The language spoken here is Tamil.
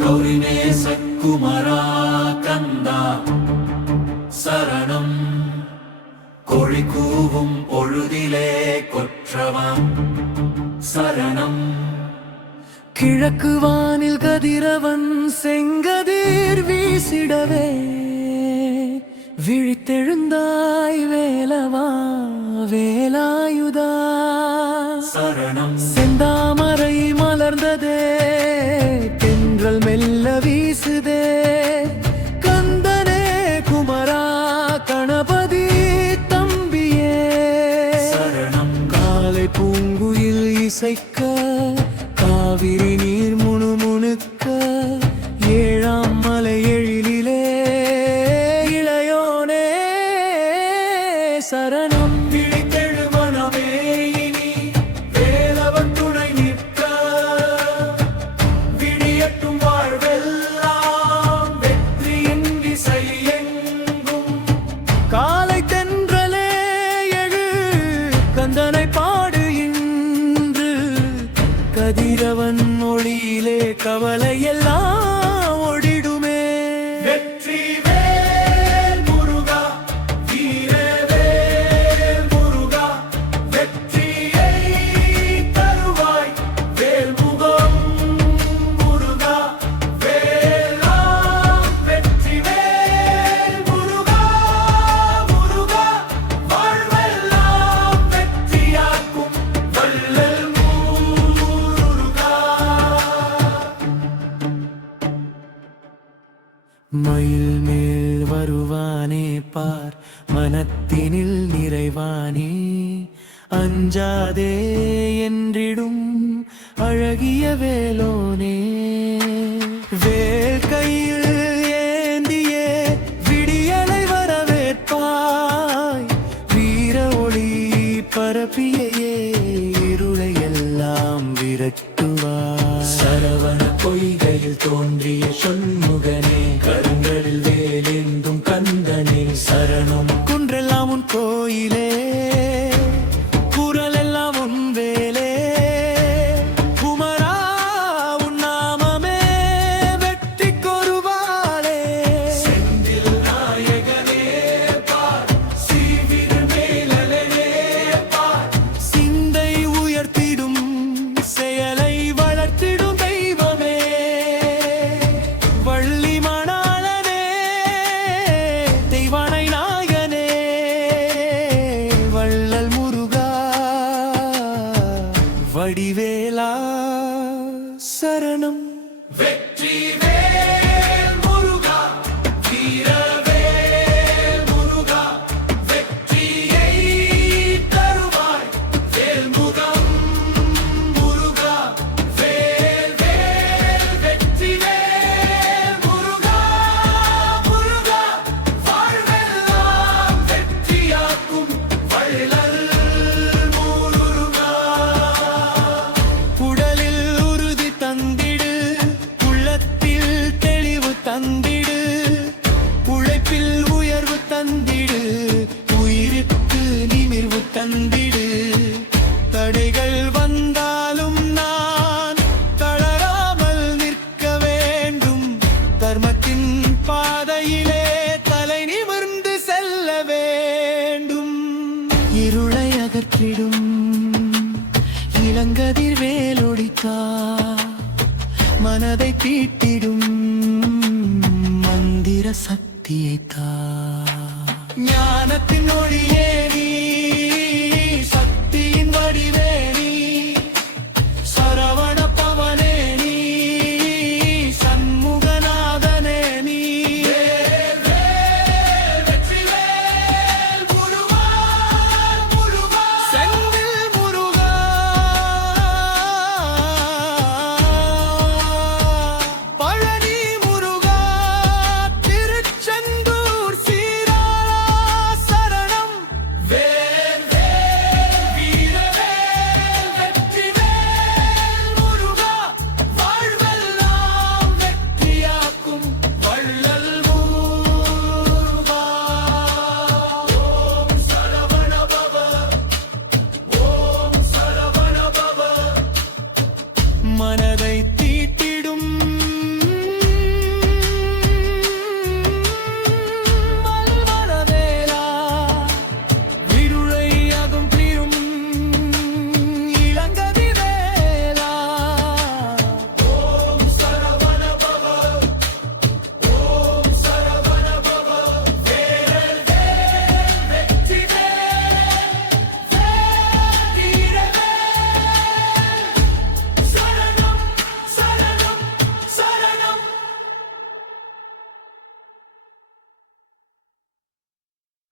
गौरिनेश कुमरा कंदा சரணம் கோழி கூவும் பொழுதிலே கொற்றவம் சரணம் கிழக்கு வானில் கதிரவன் செங்கதிர் வீசிடவே விழித்தெழுந்தாய் வேலவா வேலாயுதா சரணம் செந்தாமரை மலர்ந்ததே தென்றல் மெல்ல வீசுதே கந்தனே குமரா கணபதி தம்பியே சரணம் காலை பூங்குயில் இசைக்க காவிரி நீர் முணுமுணுக்க ஏழாம் மலை எழிலே இளையோனே சரணம் விழித்தெழுமனமே இனி வேலவன் துணை நிற்க விடியட்டும் வாழ்வெல்லாம் வெற்றியின் விசை எங்கும் காலை தென்றலே எழு கந்தனை பாடு இன்று கதிரவன் மொழியிலே கவலை எல்லாம் ஒடிடுமே வெற்றி வேல் முருகா வீரவேல் முருகா வெற்றியை தருவாய் வேல்முகம் முருகா வேலாம் வெற்றி வேல் முருகா முருகா வாழ்வெல்லாம் வெற்றியாக்கும் வள்ளல் முருகா மயில் மேல் வருவானே பார் மனத்தினில் நிறைவானே அஞ்சாதே என்றிடும் அழகிய வேலோனே வேல் கையில் ஏந்தியே விடியலை வரவேற்பாய் வீர ஒளி பரப்பியே இருளை எல்லாம் விரட்டுவாய் சரவண பொய்கையில் தோன்றிய சொன்முகனே கருங்களில் வேலேந்தும் கந்தனே சரணம் குன்றெல்லாம் உன் கோயிலே குரல் எல்லாம் உன் வேலே குமரா உன் நாமமே வெற்றி கொருவாளே செந்தில் நாயகனே பார் சீவிரு மேலலே பார் சிந்தை உயர்த்திடும் செயலை வளர்த்திடும் தெய்வமே வள்ளி மணாளனே தெய்வானை நாயகனே வள்ளல் முருகா வடிவேலா சரணம் வெற்றி வேல் முருகா வீரவேல் முருகா வெற்றியை தருவாய் வேல்முகம் முருகா வேல் வேல் வெற்றி வேல் முருகா முருகா வாழ்வெல்லாம் வெற்றியாக்கும் வள்ளல் முருகா உடலில் உறுதி தந்திடு உள்ளத்தில் தெளிவு தந்திடு உழைப்பில் உயர்வு தந்திடு உயிருக்கு நிமிர்வு தந்திடு தடைகள் வந்தாலும் நான் தளராமல் நிற்க வேண்டும் தர்மத்தின் பாதையிலே தலை நிமிர்ந்து செல்ல வேண்டும் இருளை அகற்றிடும் இளங்கதிர் வேலொடித்தா மனதை தீட்டிடும் மந்திர சக்தியை தா ஞானத்தின் ஒளியே